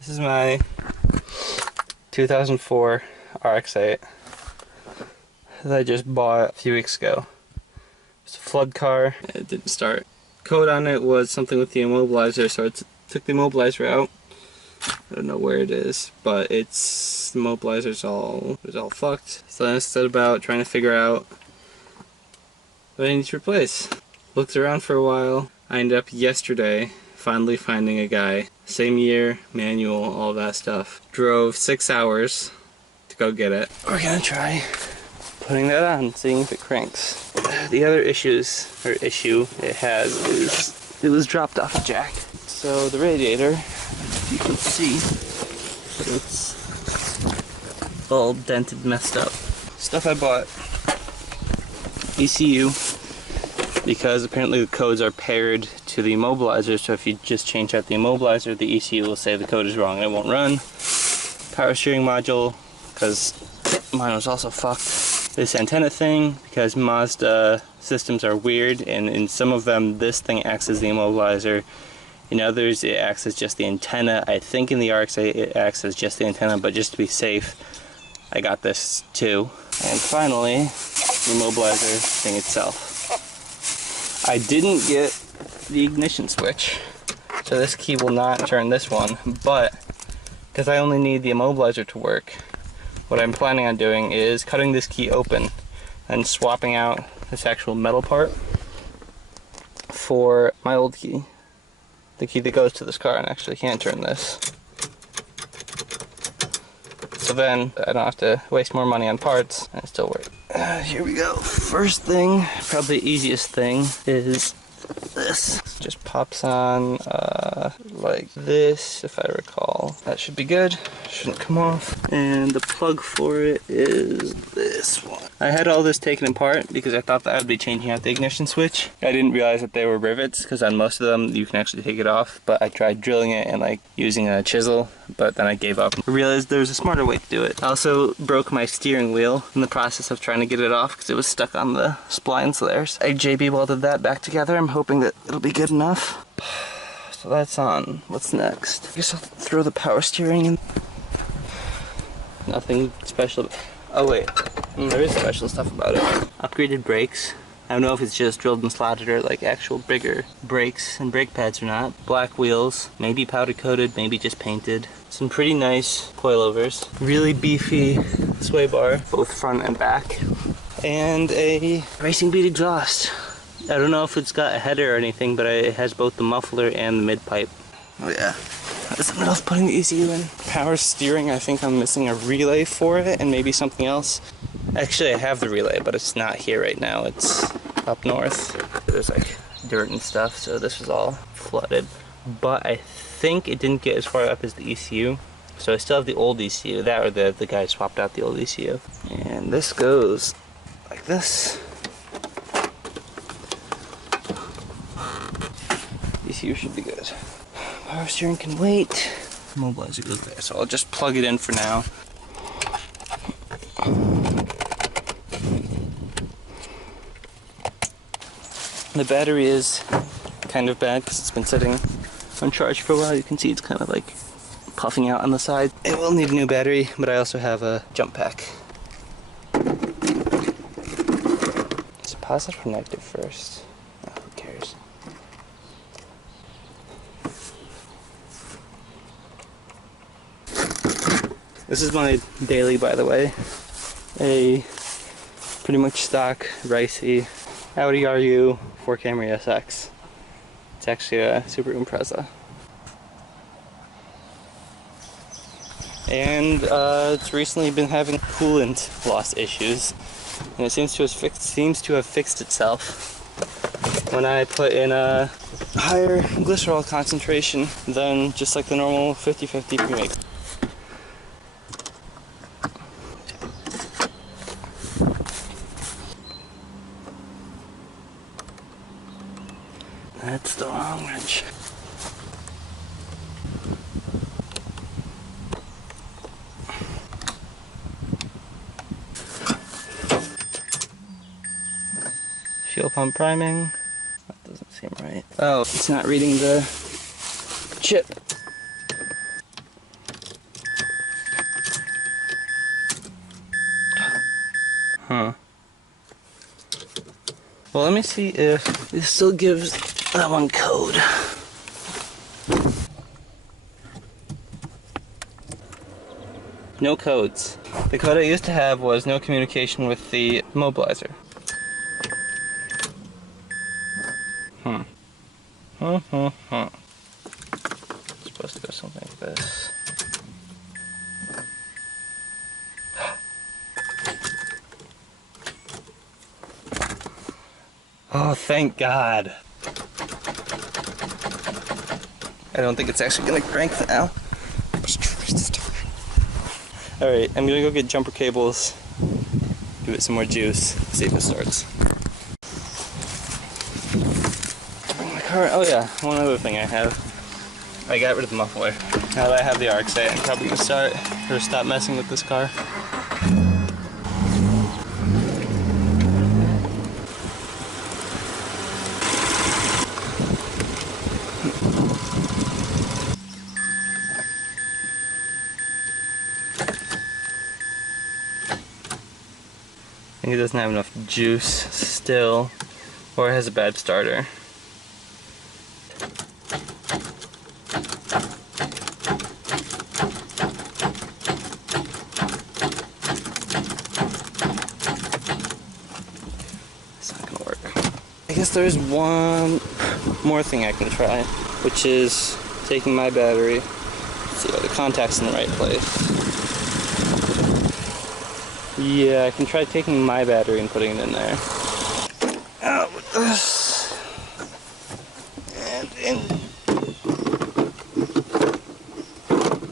This is my 2004 Rx-8 that I just bought a few weeks ago. It's a flood car. It didn't start. Code on it was something with the immobilizer, so it took the immobilizer out. I don't know where it is, but the immobilizer's all fucked. So then I set about trying to figure out what I need to replace. Looked around for a while. I ended up yesterday finally finding a guy. Same year, manual, all that stuff. Drove 6 hours to go get it. We're gonna try putting that on, seeing if it cranks. The other issue it has is it was dropped off a jack. So the radiator, you can see, it's all dented, messed up. Stuff I bought. ECU. Because apparently the codes are paired to the immobilizer, so if you just change out the immobilizer, the ECU will say the code is wrong and it won't run. Power steering module, because mine was also fucked. This antenna thing, because Mazda systems are weird, and in some of them this thing acts as the immobilizer. In others it acts as just the antenna. I think in the Rx-8 it acts as just the antenna, but just to be safe, I got this too. And finally, the immobilizer thing itself. I didn't get the ignition switch, so this key will not turn this one, but because I only need the immobilizer to work, what I'm planning on doing is cutting this key open and swapping out this actual metal part for my old key, the key that goes to this car and actually can't turn this. So then I don't have to waste more money on parts and it still works. Here we go. First thing, probably the easiest thing, is this. Just pops on like this, if I recall. That should be good. Shouldn't come off. And the plug for it is this one. I had all this taken apart because I thought that I would be changing out the ignition switch. I didn't realize that they were rivets, because on most of them you can actually take it off, but I tried drilling it and like using a chisel, but then I gave up. I realized there was a smarter way to do it. I also broke my steering wheel in the process of trying to get it off because it was stuck on the splines there. So I JB welded that back together. I'm hoping that it'll be good enough. So that's on. What's next? I guess I'll throw the power steering in. Nothing special. Oh wait, there is special stuff about it. Upgraded brakes. I don't know if it's just drilled and slotted or like actual bigger brakes and brake pads or not. Black wheels, maybe powder coated, maybe just painted. Some pretty nice coilovers. Really beefy sway bar, both front and back. And a Racing Beat exhaust. I don't know if it's got a header or anything, but it has both the muffler and the mid pipe. Oh yeah. There's something else putting the ECU in. Power steering, I think I'm missing a relay for it and maybe something else. Actually, I have the relay, but it's not here right now. It's up north. There's like dirt and stuff, so this was all flooded. But I think it didn't get as far up as the ECU. So I still have the old ECU. That or the guy swapped out the old ECU. And this goes like this. ECU should be good. Power steering can wait. Immobilizer goes there, so I'll just plug it in for now. The battery is kind of bad because it's been sitting uncharged for a while. You can see it's kind of like puffing out on the side. It will need a new battery, but I also have a jump pack. Is it positive or negative first? Oh, who cares? This is my daily, by the way. A pretty much stock, ricey Audi RU 4 Camry SX. It's actually a Super Impreza. And it's recently been having coolant loss issues, and it seems to have fixed itself when I put in a higher glycerol concentration than just like the normal 50/50 premix. That's the wrong wrench. Fuel pump priming. That doesn't seem right. Oh, it's not reading the chip. Huh. Well, let me see if this still gives that one code. No codes. The code I used to have was no communication with the Immobilizer. It's supposed to go something like this. Oh, thank God. I don't think it's actually gonna crank now. Alright, I'm gonna go get jumper cables, give it some more juice, see if it starts. My car, oh yeah, one other thing I have. I got rid of the muffler. Now that I have the Rx-8, I'm probably gonna stop messing with this car. I think it doesn't have enough juice still, or it has a bad starter. It's not gonna work. I guess there's one more thing I can try, which is taking my battery. Let's see, are the contacts in the right place? Yeah, I can try taking my battery and putting it in there. Out with this. And in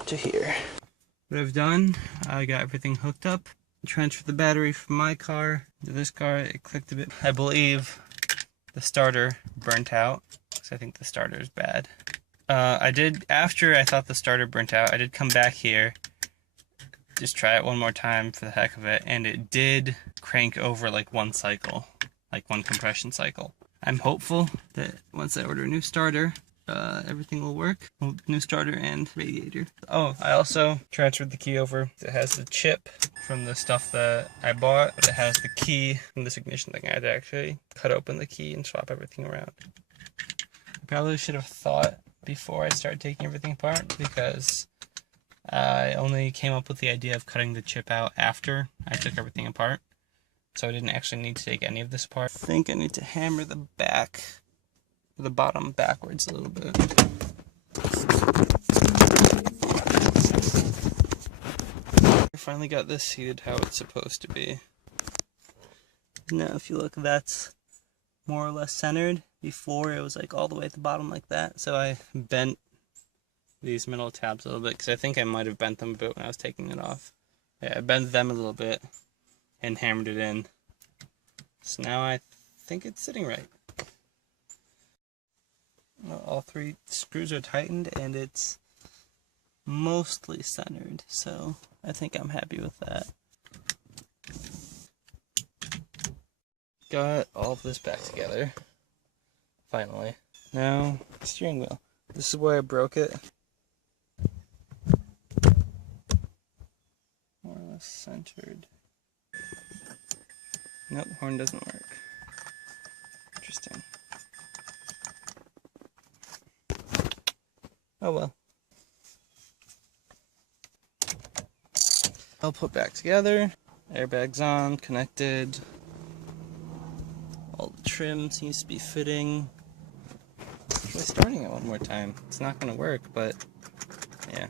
to here. What I've done, I got everything hooked up. Transferred the battery from my car to this car. It clicked a bit. I believe the starter burnt out, because I think the starter is bad. After I thought the starter burnt out, I did come back here, just try it one more time for the heck of it, and it did crank over like one cycle, like one compression cycle. I'm hopeful that once I order a new starter, everything will work. New starter and radiator. Oh, I also transferred the key over. It has the chip from the stuff that I bought, but it has the key from this ignition thing. I had to actually cut open the key and swap everything around. I probably should have thought before I started taking everything apart, because I only came up with the idea of cutting the chip out after I took everything apart. So I didn't actually need to take any of this apart. I think I need to hammer the bottom backwards a little bit. I finally got this seated how it's supposed to be. Now if you look, that's more or less centered. Before it was like all the way at the bottom like that. So I bent these middle tabs a little bit, because I think I might have bent them a bit when I was taking it off. Yeah, I bent them a little bit and hammered it in. So now I think it's sitting right. Well, all three screws are tightened and it's mostly centered, so I think I'm happy with that. Got all of this back together, finally. Now, steering wheel. This is where I broke it. More or less centered. Nope, horn doesn't work. Interesting. Oh well. I'll put back together. Airbags on, connected. All the trim seems to be fitting. Try starting it one more time. It's not going to work, but yeah.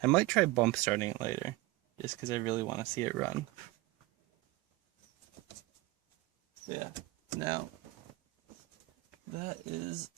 I might try bump starting it later, just because I really want to see it run. Yeah, now that is